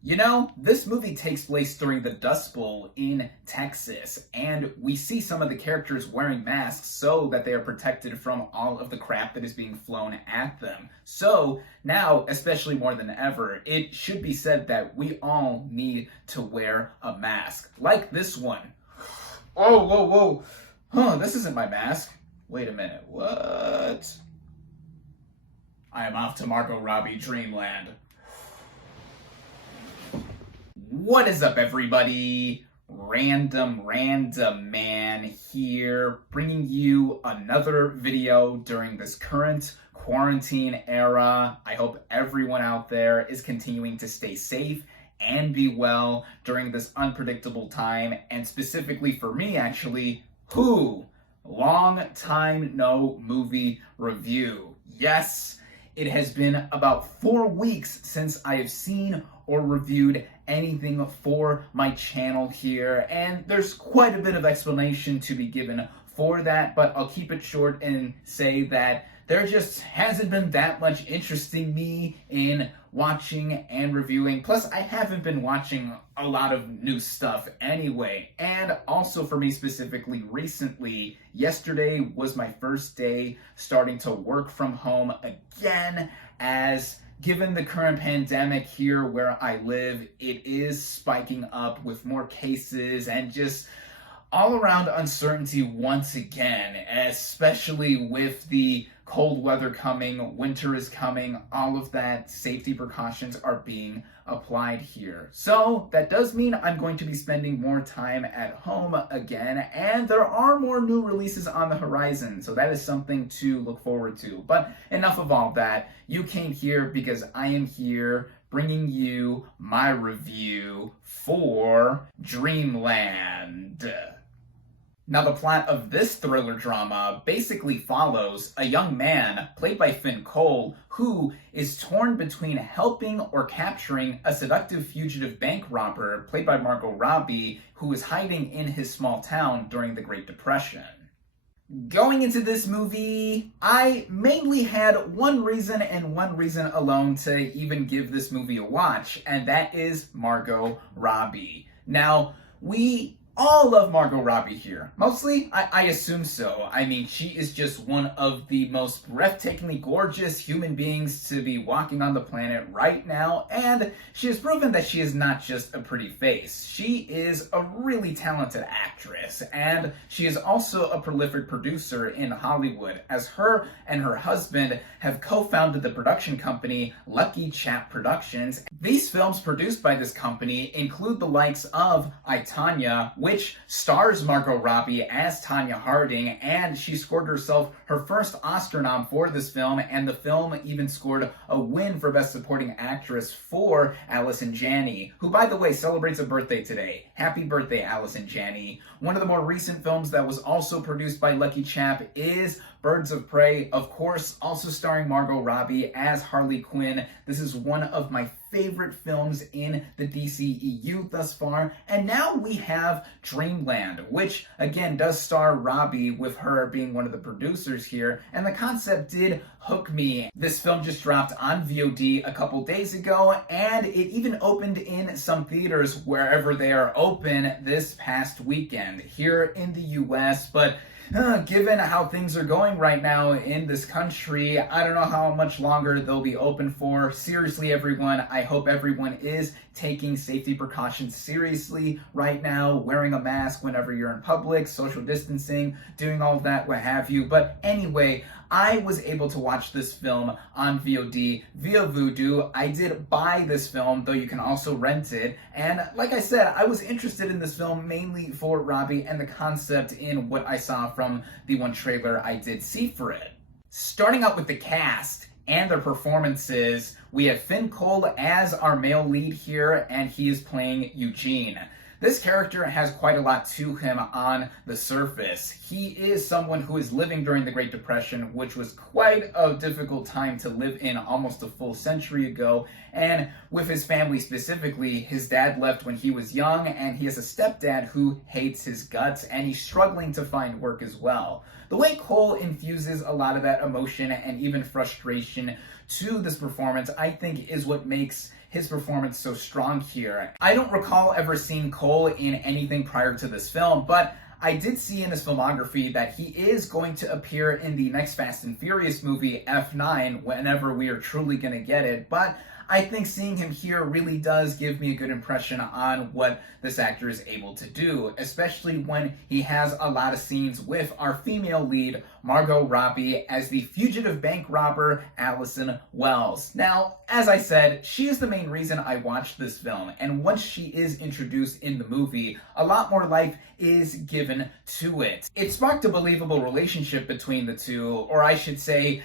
You know, this movie takes place during the Dust Bowl in Texas, and we see some of the characters wearing masks so that they are protected from all of the crap that is being flown at them. So now, especially more than ever, it should be said that we all need to wear a mask, like this one. Oh, whoa, whoa. Huh, this isn't my mask. Wait a minute, what? I am off to Margot Robbie Dreamland. What is up, everybody? RandomRandomMan here, bringing you another video during this current quarantine era. I hope everyone out there is continuing to stay safe and be well during this unpredictable time, and specifically for me, actually, long time no movie review. Yes, it has been about 4 weeks since I have seen or reviewed anything for my channel here, and there's quite a bit of explanation to be given for that, but I'll keep it short and say that there just hasn't been that much interesting me in watching and reviewing. Plus, I haven't been watching a lot of new stuff anyway. And also for me specifically, recently, yesterday was my first day starting to work from home again, as given the current pandemic here where I live, it is spiking up with more cases and just all around uncertainty once again, especially with the cold weather coming, winter is coming, all of that, safety precautions are being applied here. So that does mean I'm going to be spending more time at home again, and there are more new releases on the horizon, so that is something to look forward to. But enough of all that. You came here because I am here bringing you my review for Dreamland. Now, the plot of this thriller drama basically follows a young man, played by Finn Cole, who is torn between helping or capturing a seductive fugitive bank robber, played by Margot Robbie, who is hiding in his small town during the Great Depression. Going into this movie, I mainly had one reason and one reason alone to even give this movie a watch, and that is Margot Robbie. Now, we all love Margot Robbie here. Mostly, I assume so. I mean, she is just one of the most breathtakingly gorgeous human beings to be walking on the planet right now, and she has proven that she is not just a pretty face. She is a really talented actress, and she is also a prolific producer in Hollywood, as her and her husband have co-founded the production company Lucky Chap Productions. These films produced by this company include the likes of I, Tonya, which stars Margot Robbie as Tonya Harding, and she scored herself her first Oscar nom for this film, and the film even scored a win for Best Supporting Actress for Allison Janney, who, by the way, celebrates a birthday today. Happy birthday, Allison Janney. One of the more recent films that was also produced by Lucky Chap is Birds of Prey, of course, also starring Margot Robbie as Harley Quinn. This is one of my favorite films in the DCEU thus far. And now we have Dreamland, which again does star Robbie, with her being one of the producers here. And the concept did hook me. This film just dropped on VOD a couple days ago, and it even opened in some theaters wherever they are open this past weekend here in the US. But given how things are going right now in this country, I don't know how much longer they'll be open for. Seriously, everyone, I hope everyone is taking safety precautions seriously right now, wearing a mask whenever you're in public, social distancing, doing all of that, what have you. But anyway, I was able to watch this film on VOD via Vudu. I did buy this film, though you can also rent it. And like I said, I was interested in this film mainly for Robbie and the concept in what I saw from the one trailer I did see for it. Starting out with the cast and their performances, we have Finn Cole as our male lead here, and he is playing Eugene. This character has quite a lot to him on the surface. He is someone who is living during the Great Depression, which was quite a difficult time to live in almost a full century ago. And with his family specifically, his dad left when he was young, and he has a stepdad who hates his guts, and he's struggling to find work as well. The way Cole infuses a lot of that emotion and even frustration to this performance, I think, is what makes his performance so strong here. I don't recall ever seeing Cole in anything prior to this film, but I did see in his filmography that he is going to appear in the next Fast and Furious movie, F9, whenever we are truly going to get it. But I think seeing him here really does give me a good impression on what this actor is able to do, especially when he has a lot of scenes with our female lead, Margot Robbie, as the fugitive bank robber, Allison Wells. Now, as I said, she is the main reason I watched this film, and once she is introduced in the movie, a lot more life is given to it. It sparked a believable relationship between the two, or I should say,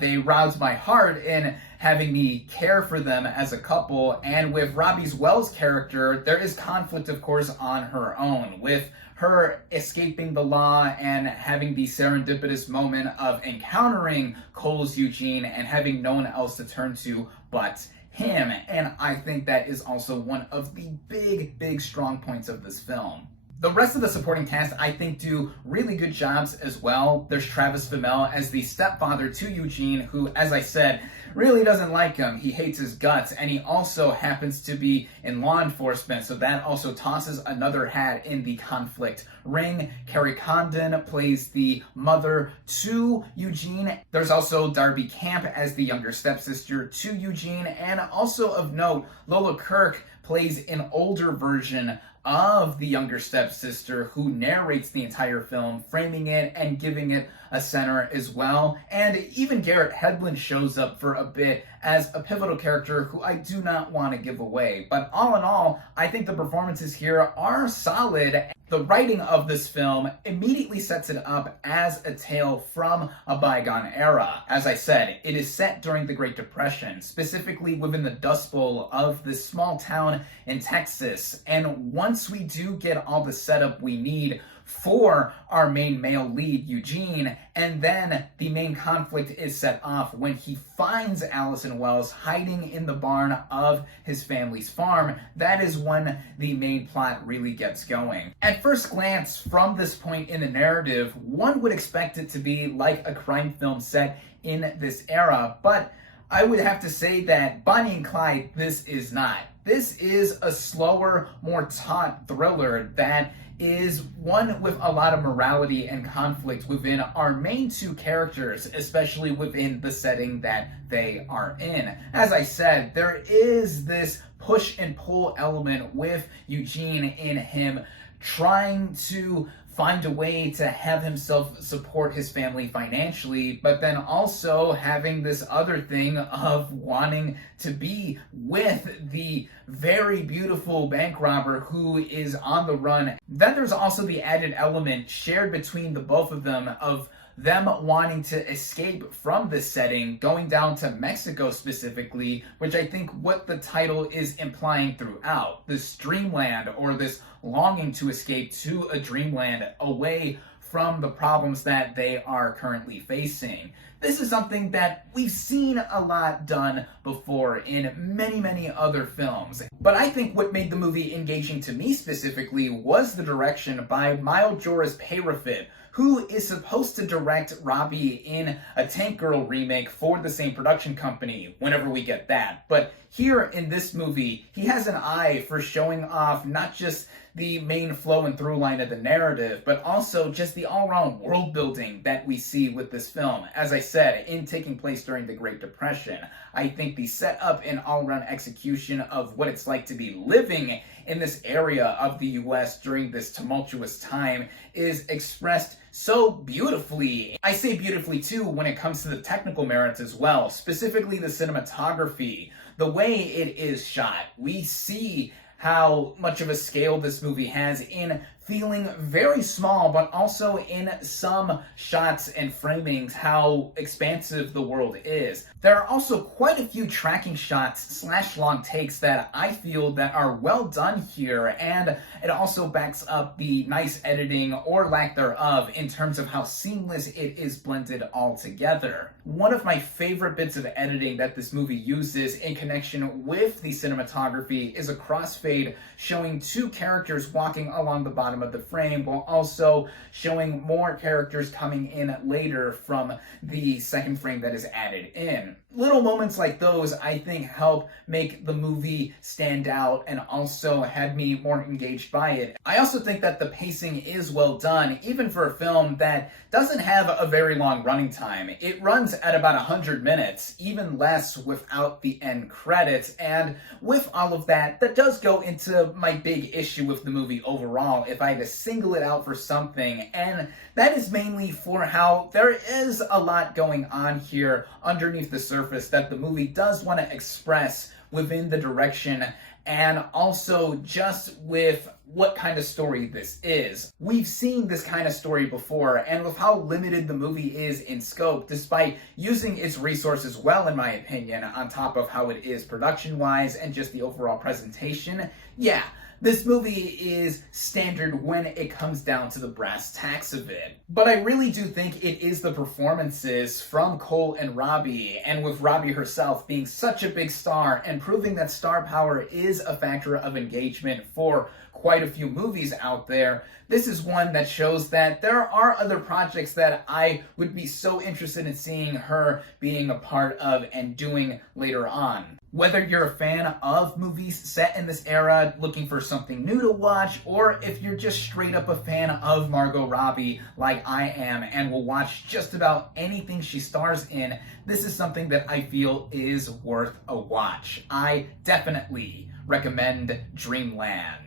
they roused my heart in having me care for them as a couple. And with Robbie's Wells character, there is conflict, of course, on her own, with her escaping the law and having the serendipitous moment of encountering Cole's Eugene and having no one else to turn to but him. And I think that is also one of the big strong points of this film. The rest of the supporting cast, I think, do really good jobs as well. There's Travis Fimmel as the stepfather to Eugene, who, as I said, really doesn't like him. He hates his guts, and he also happens to be in law enforcement, so that also tosses another hat in the conflict ring. Carrie Condon plays the mother to Eugene. There's also Darby Camp as the younger stepsister to Eugene, and also of note, Lola Kirk plays an older version of the younger stepsister who narrates the entire film, framing it and giving it a center as well. And even Garrett Hedlund shows up for a bit as a pivotal character who I do not want to give away. But all in all, I think the performances here are solid. The writing of this film immediately sets it up as a tale from a bygone era. As I said, it is set during the Great Depression, specifically within the Dust Bowl of this small town in Texas. And once we do get all the setup we need for our main male lead, Eugene, and then the main conflict is set off when he finds Allison Wells hiding in the barn of his family's farm. That is when the main plot really gets going. At first glance, from this point in the narrative, one would expect it to be like a crime film set in this era, but I would have to say that Bonnie and Clyde, this is not. This is a slower, more taut thriller that is one with a lot of morality and conflict within our main two characters, especially within the setting that they are in. As I said, there is this push and pull element with Eugene in him trying to find a way to have himself support his family financially, but then also having this other thing of wanting to be with the very beautiful bank robber who is on the run. Then there's also the added element shared between the both of them of them wanting to escape from this setting, going down to Mexico specifically, which I think what the title is implying throughout. This Dreamland, or this longing to escape to a dreamland away from the problems that they are currently facing. This is something that we've seen a lot done before in many other films. But I think what made the movie engaging to me specifically was the direction by Miles Joris Payrafit, who is supposed to direct Robbie in a Tank Girl remake for the same production company, whenever we get that. But here in this movie, he has an eye for showing off not just the main flow and through line of the narrative, but also just the all-around world building that we see with this film. As I said, in taking place during the Great Depression, I think the setup and all-around execution of what it's like to be living in this area of the US during this tumultuous time is expressed so beautifully. I say beautifully too when it comes to the technical merits as well, specifically the cinematography, the way it is shot. We see how much of a scale this movie has in feeling very small, but also in some shots and framings, how expansive the world is. There are also quite a few tracking shots / long takes that I feel that are well done here, and it also backs up the nice editing or lack thereof in terms of how seamless it is blended all together. One of my favorite bits of editing that this movie uses in connection with the cinematography is a crossfade showing two characters walking along the bottom of the frame, while also showing more characters coming in later from the second frame that is added in. little moments like those, I think, help make the movie stand out and also had me more engaged by it. I also think that the pacing is well done, even for a film that doesn't have a very long running time. It runs at about 100 minutes, even less without the end credits, and with all of that, that does go into my big issue with the movie overall, if I had to single it out for something, and that is mainly for how there is a lot going on here underneath the surface that the movie does want to express within the direction, and also just with what kind of story this is. We've seen this kind of story before, and with how limited the movie is in scope, despite using its resources well, in my opinion, on top of how it is production-wise and just the overall presentation, yeah, this movie is standard when it comes down to the brass tacks of it. But I really do think it is the performances from Cole and Robbie, and with Robbie herself being such a big star and proving that star power is a factor of engagement for quite a few movies out there, this is one that shows that there are other projects that I would be so interested in seeing her being a part of and doing later on. Whether you're a fan of movies set in this era, looking for something new to watch, or if you're just straight up a fan of Margot Robbie like I am and will watch just about anything she stars in, this is something that I feel is worth a watch. I definitely recommend Dreamland.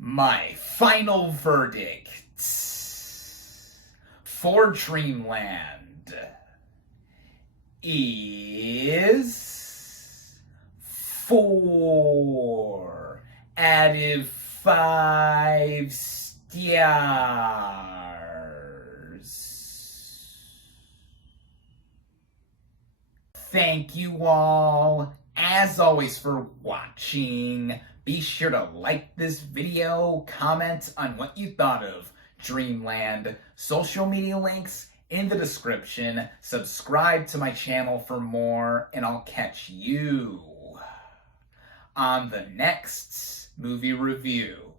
My final verdict for Dreamland is 4 out of 5 stars. Thank you all, as always, for watching. Be sure to like this video, comment on what you thought of Dreamland, social media links in the description, subscribe to my channel for more, and I'll catch you on the next movie review.